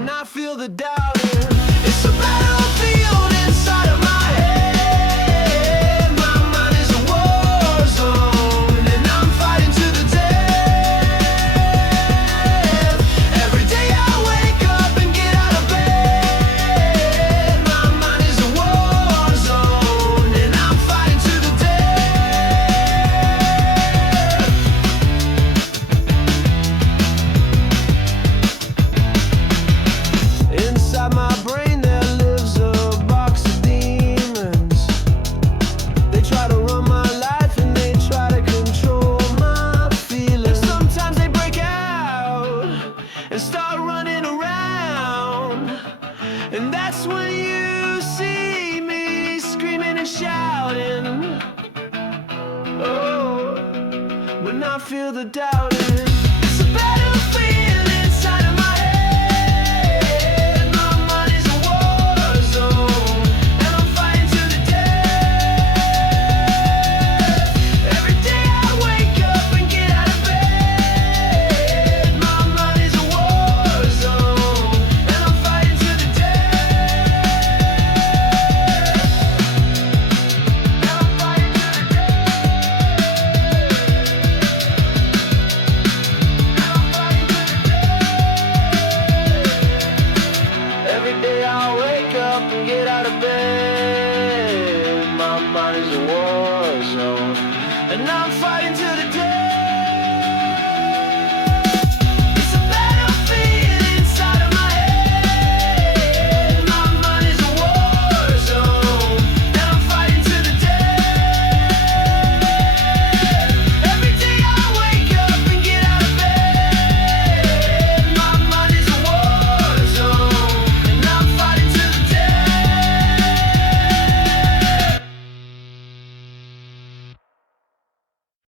when I feel the doubting. It's a battlefield inside of my head. My mind is a war zone, and I'm fighting to the death. Every day I wake up and get out of bed. My mind is a war zone, and I'm fighting to the death. Inside my brain there lives a box of demons. They try to run my life and they try to control my feelings. Sometimes they break out and start running around, and that's when you see me screaming and shouting. Oh, when I feel the doubting. It's a battlefield inside of my head. My mind is a war zone, and I'm fighting to the death. Every day I wake up and get out of bed. My mind is a war zone, and I'm fighting to the death. And I'm fighting to the death. Every day I wake up and get out of bed. My mind is a war zone, and I'm